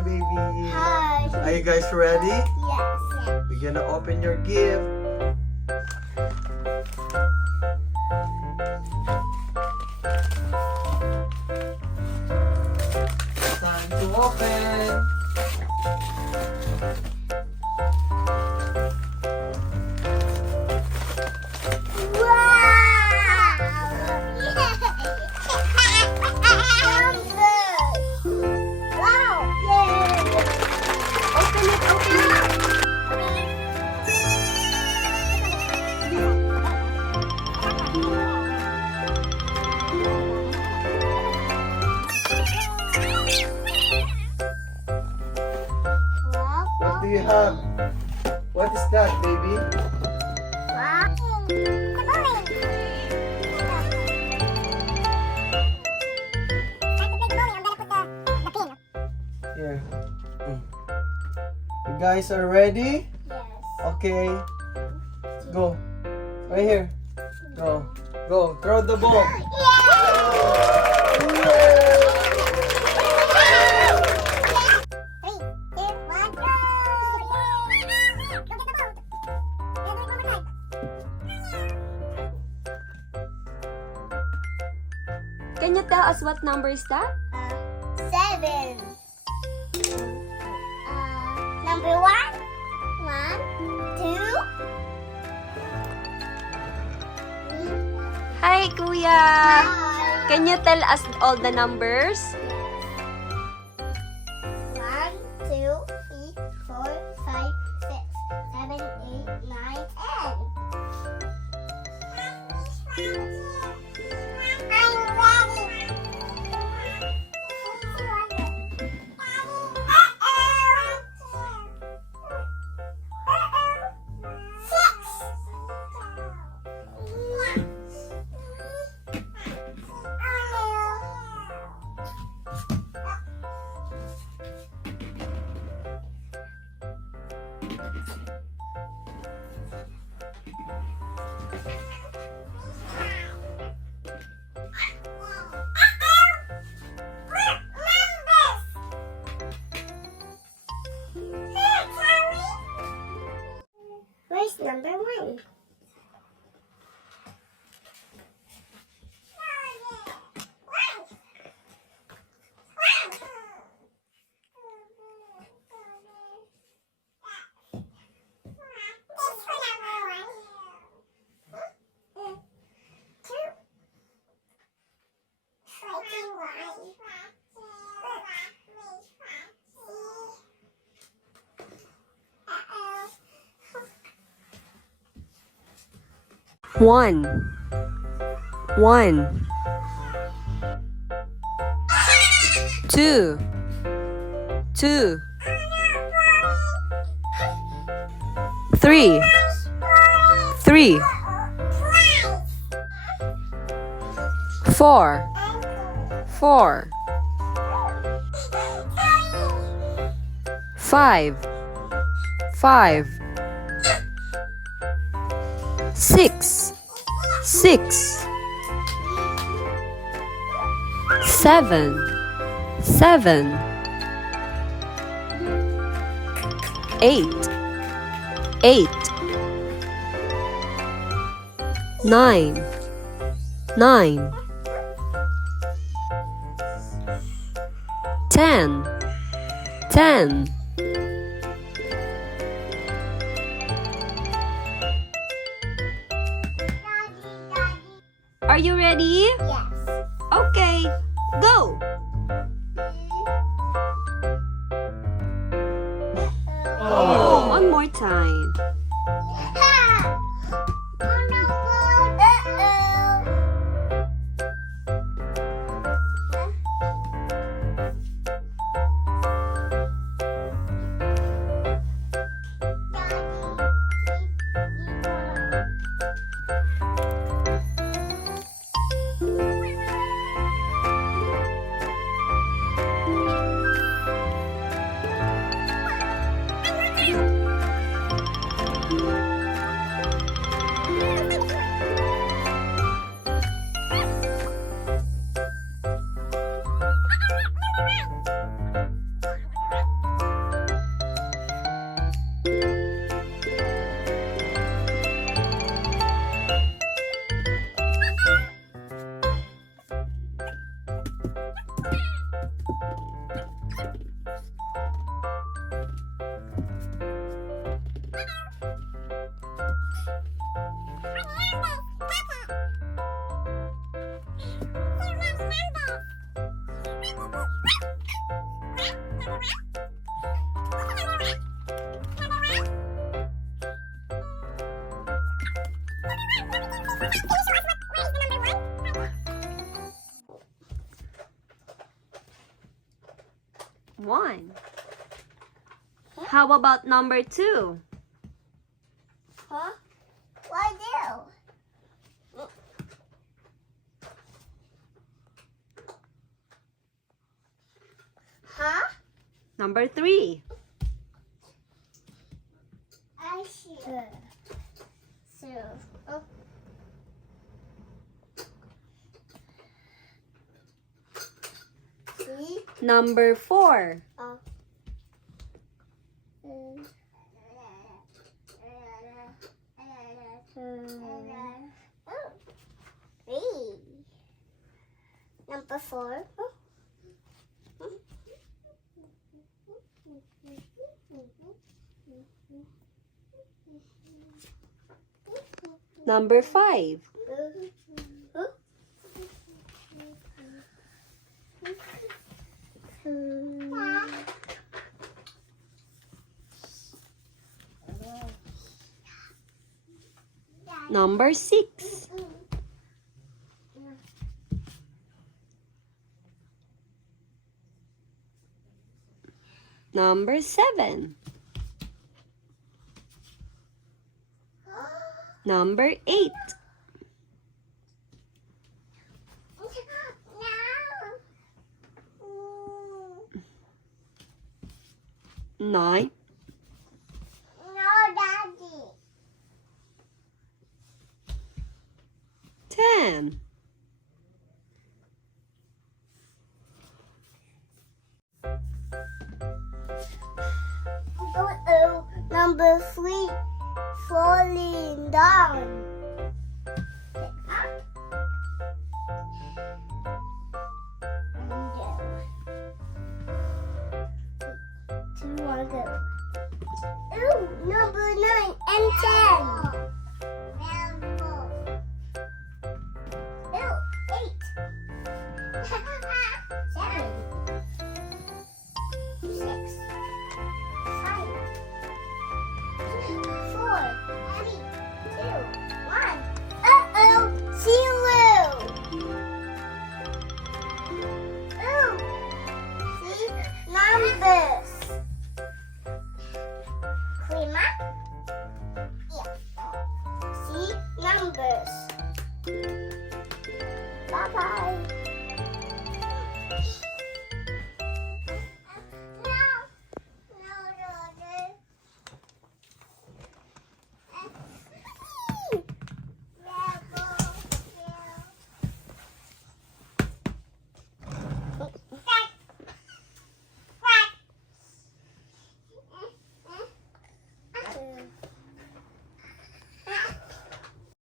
baby. Hi. Are you guys ready? Yes. We're gonna open your gift. Time to open. What do you have? What is that, baby? Here. You guys are ready? Yes. Okay. Go. Right here. Go. Go. Throw the ball. Can you tell us what number is that? 7. Number 1, 2. Hi, Kuya! Can you tell us all the numbers? 1, 2, 3, 4, 5, 6, 7, 8, 9, 10. Where's number 1? One. 2. 3. 4. 5. 6. 7. 8. 9. 10. Are you ready? Yes. Okay, go! Oh, one more time. One. How about number 2? Huh? What do? Huh? Number 3. I see. So, oh. See? Number 4. Oh. Three. Number 4. Number 5. Number 6. Number 7. Number 8. No. 9. No, Daddy. 10. Uh-oh, number 3 falling down. Two more go. Ooh, number 9 and 10.